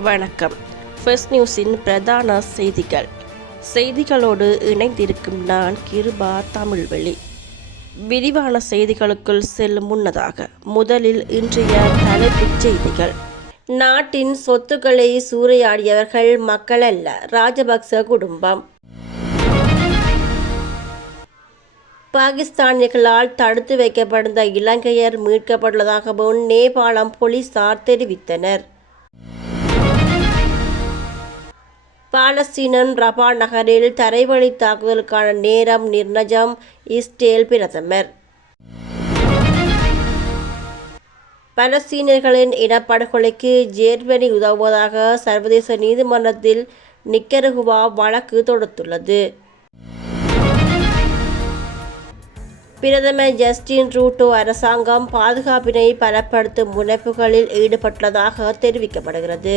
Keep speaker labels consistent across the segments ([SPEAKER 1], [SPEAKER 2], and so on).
[SPEAKER 1] வணக்கம். ஃபர்ஸ்ட் நியூஸின் பிரதான செய்திகள். செய்திகளோடு இணைந்திருக்கும் நான் கிருபா தமிழ்வெளி. விரிவான செய்திகளுக்குள் செல்லும் முன்னதாக முதலில் இன்றைய தலைப்புச் செய்திகள். நாட்டின் சொத்துக்களை சூறையாடியவர்கள் மக்கள் அல்ல ராஜபக்ச குடும்பம். பாகிஸ்தானியர்களால் தடுத்து வைக்கப்பட்டிருந்த இலங்கையர் மீட்கப்பட்டுள்ளதாகவும் நேபாளம் போலீசார் தெரிவித்தனர். பாலஸ்தீனன் ரபா நகரில் தரைவழி தாக்குதலுக்கான நேரம் நிர்ணயம் இஸ்ரேல் பிரதமர். பலஸ்தீனர்களின் இனப்படுகொலைக்கு ஜேர்மனி உதவுவதாக சர்வதேச நீதிமன்றத்தில் நிக்கரகுவா வழக்கு தொடுத்துள்ளது. பிரதமர் ஜஸ்டின் ரூட்டோ அரசாங்கம் பாதுகாப்பினை பலப்படுத்தும் முனைப்புகளில் ஈடுபட்டுள்ளதாக தெரிவிக்கப்படுகிறது.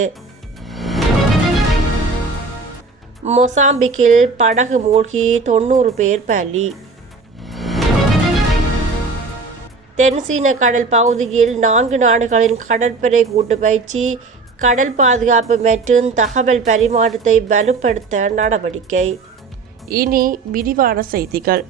[SPEAKER 1] மொசாம்பிக்கில் படகு மூழ்கி தொண்ணூறு பேர் பலி. தென்சீன கடல் பகுதியில் நான்கு நாடுகளின் கடற்படை கூட்டு பயிற்சி கடல் பாதுகாப்பு மற்றும் தகவல் பரிமாற்றத்தை வலுப்படுத்த நடவடிக்கை. இனி விரிவான செய்திகள்.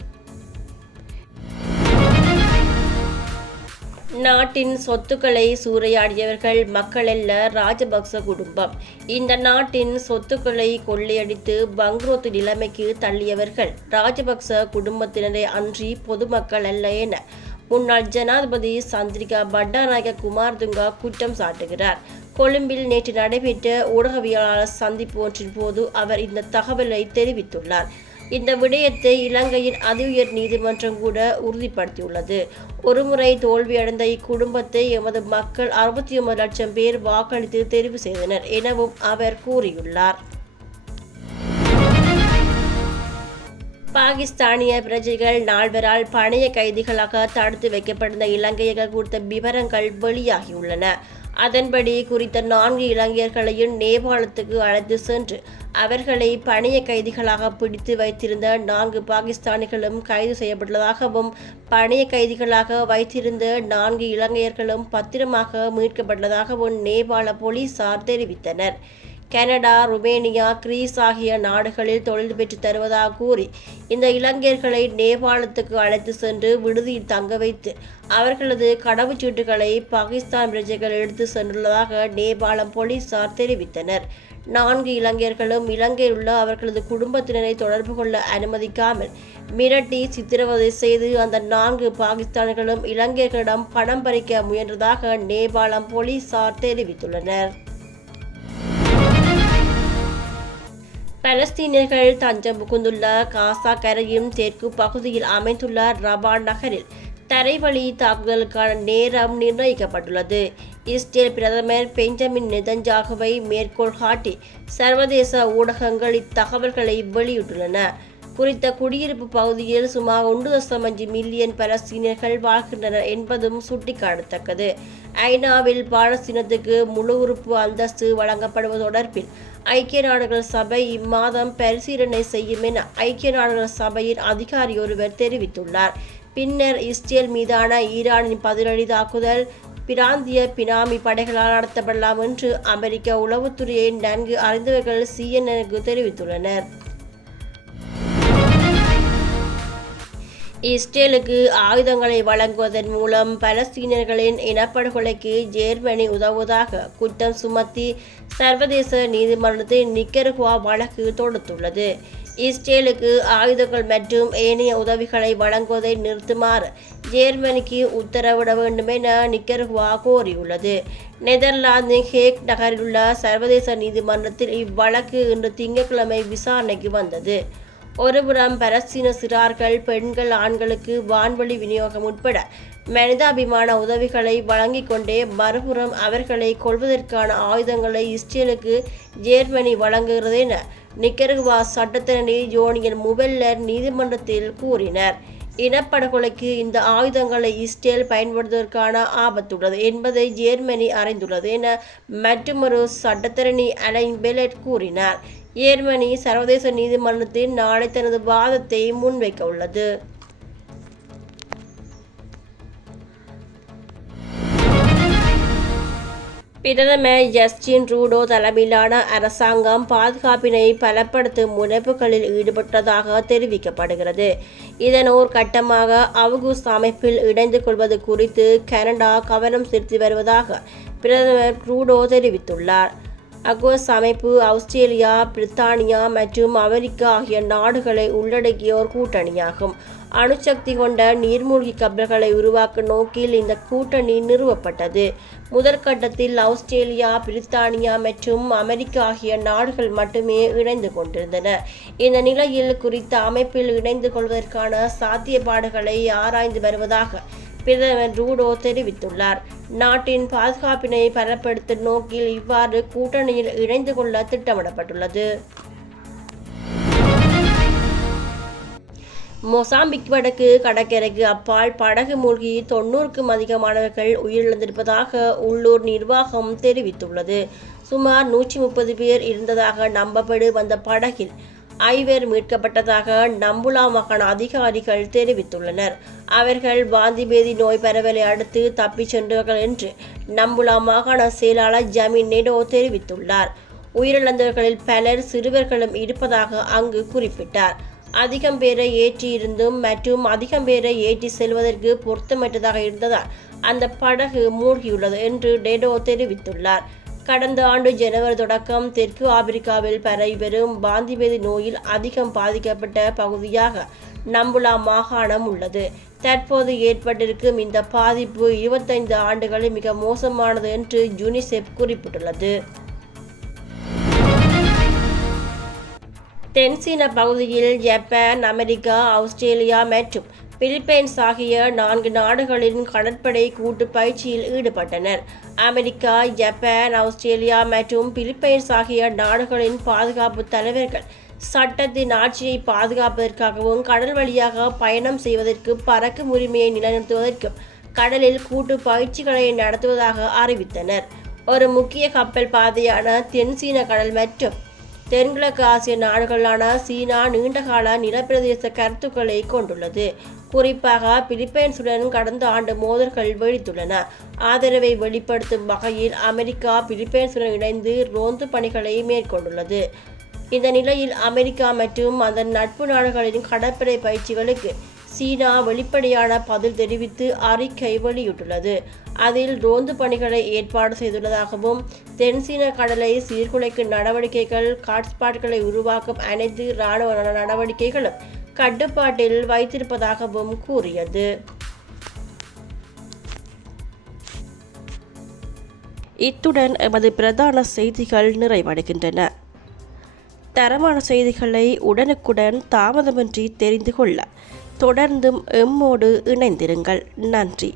[SPEAKER 1] நாட்டின் சொத்துக்களை சூறையாடியவர்கள் மக்கள் அல்ல ராஜபக்ச குடும்பம். இந்த நாட்டின் சொத்துக்களை கொள்ளையடித்து பங்க்ரோத்து நிலைமைக்கு தள்ளியவர்கள் ராஜபக்ச குடும்பத்தினரை அன்றி பொதுமக்கள் அல்ல என. முன்னாள் ஜனாதிபதி சந்திரிகா பண்டாநாயக குமார்துங்கா குற்றம் சாட்டுகிறார். கொழும்பில் நேற்று நடைபெற்ற ஊடகவியலாளர் சந்திப்பு ஒன்றின் போது அவர் இந்த தகவலை தெரிவித்துள்ளார். இந்த விடயத்தை இலங்கையின் அதிஉயர் நீதிமன்றம் கூட உறுதிப்படுத்தியுள்ளது. ஒருமுறை தோல்வியடைந்த இக்குடும்பத்தை எமது மக்கள் அறுபத்தி ஒன்பது லட்சம் பேர் வாக்களித்து தெரிவு செய்தனர் எனவும் அவர் கூறியுள்ளார். பாகிஸ்தானிய பிரஜைகள் நால்வரால் பணைய கைதிகளாக தடுத்து வைக்கப்பட்டிருந்த இலங்கையர்கள் குறித்த விவரங்கள் வெளியாகியுள்ளன. அதன்படி குறித்த நான்கு இளைஞர்களையும் நேபாளத்துக்கு அழைத்து சென்று அவர்களை பணிய கைதிகளாக பிடித்து வைத்திருந்த நான்கு பாகிஸ்தானிகளும் கைது செய்யப்பட்டுள்ளதாகவும் பணிய கைதிகளாக வைத்திருந்த நான்கு இலங்கையர்களும் பத்திரமாக மீட்கப்பட்டுள்ளதாகவும் நேபாள போலீசார் தெரிவித்தனர். கனடா ருமேனியா கிரீஸ் ஆகிய நாடுகளில் தொழில் பெற்று தருவதாக கூறி இந்த இளைஞர்களை நேபாளத்துக்கு அழைத்து சென்று விடுதியில் தங்க வைத்து அவர்களது கடவுச்சீட்டுகளை பாகிஸ்தான் பிரஜைகள் எடுத்து சென்றுள்ளதாக நேபாளம் போலீசார் தெரிவித்தனர். நான்கு இளைஞர்களும் இலங்கையில் உள்ள அவர்களது குடும்பத்தினரை தொடர்பு கொள்ள அனுமதிக்காமல் மிரட்டி சித்திரவதை செய்து அந்த நான்கு பாகிஸ்தானிகளும் இளைஞர்களிடம் பணம் பறிக்க முயன்றதாக நேபாளம் போலீசார் தெரிவித்துள்ளனர். பலஸ்தீனியர்கள் தஞ்சம் புகுந்துள்ள காசா கரையும் தெற்கு பகுதியில் அமைந்துள்ள ரபா நகரில் தரைவழி தாக்குதலுக்கான நேரம் நிர்ணயிக்கப்பட்டுள்ளது. இஸ்ரேல் பிரதமர் பெஞ்சமின் நெதஞ்சாகுவை மேற்கோள் காட்டி சர்வதேச ஊடகங்கள் இத்தகவல்களை வெளியிட்டுள்ளன. குறித்த குடியிருப்பு பகுதியில் சுமார் ஒன்று தசம் அஞ்சு மில்லியன் பலஸ்தீனியர்கள் வாழ்கின்றனர் என்பதும் சுட்டிக்காட்டத்தக்கது. ஐநாவில் பாலஸ்தீனத்துக்கு முழு உறுப்பு அந்தஸ்து வழங்கப்படுவது தொடர்பில் ஐக்கிய நாடுகள் சபை இம்மாதம் பரிசீலனை செய்யும் என ஐக்கிய நாடுகள் சபையின் அதிகாரி ஒருவர் தெரிவித்துள்ளார். பின்னர் இஸ்ரேல் மீதான ஈரானின் பதிலடி தாக்குதல் பிராந்திய பினாமி படைகளால் நடத்தப்படலாம் என்று அமெரிக்க உளவுத்துறையை நன்கு அறிந்தவர்கள் சிஎன்எனுக்கு தெரிவித்துள்ளனர். இஸ்ரேலுக்கு ஆயுதங்களை வழங்குவதன் மூலம் பலஸ்தீனர்களின் இனப்படுகொலைக்கு ஜேர்மனி உதவுவதாக குற்றம் சுமத்தி சர்வதேச நீதிமன்றத்தில் நிக்கரகுவா வழக்கு தொடுத்துள்ளது. இஸ்ரேலுக்கு ஆயுதங்கள் மற்றும் ஏனைய உதவிகளை வழங்குவதை நிறுத்துமாறு ஜேர்மனிக்கு உத்தரவிட வேண்டும் என நிக்கரகுவா கோரியுள்ளது. நெதர்லாந்து ஹேக் நகரில் உள்ள சர்வதேச நீதிமன்றத்தில் இவ்வழக்கு இன்று திங்கட்கிழமை விசாரணைக்கு வந்தது. ஒருபுறம் பலஸ்தீன சிறார்கள் பெண்கள் ஆண்களுக்கு வான்வழி விநியோகம் உட்பட மனிதாபிமான உதவிகளை வழங்கிக் கொண்டே மறுபுறம் அவர்களை கொள்வதற்கான ஆயுதங்களை இஸ்ரேலுக்கு ஜேர்மனி வழங்குகிறது என நிக்கரகுவா சட்டத்திரணி ஜோனியன் முபெல்லர் நீதிமன்றத்தில் கூறினர். இனப்படுகொலைக்கு இந்த ஆயுதங்களை இஸ்ரேல் பயன்படுத்துவதற்கான ஆபத்துள்ளது என்பதை ஜேர்மனி அறிந்துள்ளது என மற்றுமொரு சட்டத்தரணி அலைன் பெலட் கூறினார். ஏர்மனி சர்வதேச நீதிமன்றத்தில் நாளை தனது வாதத்தை முன்வைக்க உள்ளது. பிரதமர் ஜஸ்டின் ட்ரூடோ தலைமையிலான அரசாங்கம் பாதுகாப்பினை பலப்படுத்தும் முனைப்புகளில் ஈடுபட்டதாக தெரிவிக்கப்படுகிறது. இதன் ஒரு கட்டமாக அவகுஸ் அமைப்பில் இணைந்து கொள்வது குறித்து கனடா கவனம் செலுத்தி வருவதாக பிரதமர் ட்ரூடோ தெரிவித்துள்ளார். அக்வஸ் அமைப்பு ஆஸ்திரேலியா பிரித்தானியா மற்றும் அமெரிக்கா ஆகிய நாடுகளை உள்ளடக்கிய ஒரு கூட்டணியாகும். அணுசக்தி கொண்ட நீர்மூழ்கி கப்பல்களை உருவாக்கும் நோக்கில் இந்த கூட்டணி நிறுவப்பட்டது. முதற்கட்டத்தில் ஆஸ்திரேலியா பிரித்தானியா மற்றும் அமெரிக்கா ஆகிய நாடுகள் மட்டுமே இணைந்து கொண்டிருந்தன. இந்த நிலையில் குறித்த அமைப்பில் இணைந்து கொள்வதற்கான சாத்தியப்பாடுகளை ஆராய்ந்து வருவதாக பிரதமர் ரூடோ தெரிவித்துள்ளார். நாட்டின் பாதுகாப்பினை பலப்படுத்தும் நோக்கில் இவ்வாறு கூட்டணியில் இணைந்து கொள்ள திட்டமிடப்பட்டுள்ளது. மொசாம்பிக் வடக்கு கடற்கரைக்கு அப்பால் படகு மூழ்கி தொன்னூறுக்கும் அதிகமானவர்கள் உயிரிழந்திருப்பதாக உள்ளூர் நிர்வாகம் தெரிவித்துள்ளது. சுமார் நூற்றி முப்பது பேர் இருந்ததாக நம்பப்படும் அந்த படகில் ஐவர் மீட்கப்பட்டதாக நம்புலா மாகாண அதிகாரிகள் தெரிவித்துள்ளனர். அவர்கள் வாந்திபேதி நோய் பரவலை அடுத்து தப்பிச் சென்றவர்கள் என்று நம்புலா மாகாண செயலாளர் ஜமீன் நெடோ தெரிவித்துள்ளார். உயிரிழந்தவர்களில் பலர் சிறுவர்களும் இருப்பதாக அங்கு குறிப்பிட்டார். அதிகம் பேரை ஏற்றி இருந்தும் மற்றும் அதிகம் பேரை ஏற்றி செல்வதற்கு பொருத்தமற்றதாக இருந்ததால் அந்த படகு மூழ்கியுள்ளது என்று டெடோ தெரிவித்துள்ளார். கடந்த ஆண்டு ஜனவரி தொடக்கம் தெற்கு ஆப்பிரிக்காவில் பரவிவரும் பாந்திபேதி நோயில் அதிகம் பாதிக்கப்பட்ட பகுதியாக நம்புலா மாகாணம் உள்ளது. தற்போது ஏற்பட்டிருக்கும் இந்த பாதிப்பு இருபத்தைந்து ஆண்டுகளில் மிக மோசமானது என்று யூனிசெப் குறிப்பிட்டுள்ளது. தென்சீன பகுதியில் ஜப்பான் அமெரிக்கா ஆஸ்திரேலியா மற்றும் பிலிப்பைன்ஸ் ஆகிய நான்கு நாடுகளின் கடற்படை கூட்டு பயிற்சியில் ஈடுபட்டனர். அமெரிக்கா ஜப்பான் ஆஸ்திரேலியா மற்றும் பிலிப்பைன்ஸ் ஆகிய நாடுகளின் பாதுகாப்பு தலைவர்கள் சட்டத்தின் ஆட்சியை பாதுகாப்பதற்காகவும் கடல் வழியாக பயணம் செய்வதற்கு பறக்கும் உரிமையை நிலைநிறுத்துவதற்கும் கடலில் கூட்டு பயிற்சிகளை நடத்துவதாக அறிவித்தனர். ஒரு முக்கிய கப்பல் பாதையான தென்சீன கடல் மற்றும் தென்கிழக்கு ஆசிய நாடுகளான சீனா நீண்டகால நிலப்பிரதேச கருத்துக்களை கொண்டுள்ளது. குறிப்பாக பிலிப்பைன்ஸுடன் கடந்த ஆண்டு மோதல்கள் வெடித்துள்ளன ஆதரவை வெளிப்படுத்தும் வகையில் அமெரிக்கா பிலிப்பைன்ஸுடன் இணைந்து ரோந்து பணிகளை மேற்கொண்டுள்ளது. இந்த நிலையில் அமெரிக்கா மற்றும் அதன் நட்பு நாடுகளின் கடற்படை பயிற்சிகளுக்கு சீனா வெளிப்படையான பதில் தெரிவித்து அறிக்கை வெளியிட்டுள்ளது. அதில் ரோந்து பணிகளை ஏற்பாடு செய்துள்ளதாகவும் தென்சீன கடலை சீர்குலைக்கும் நடவடிக்கைகள் ஹாட்ஸ்பாட்களை உருவாக்கும் அனைத்து இராணுவ நடவடிக்கைகளும் கட்டுப்பாட்டில் வைத்திருப்பதாகவும் கூறியது. இத்துடன் எமது பிரதான செய்திகள் நிறைவடைகின்றன. தரமான செய்திகளை உடனுக்குடன் தாமதமின்றி தெரிந்து கொள்ள தொடர்ந்தும் எம்மோடு இணைந்திருங்கள். நன்றி.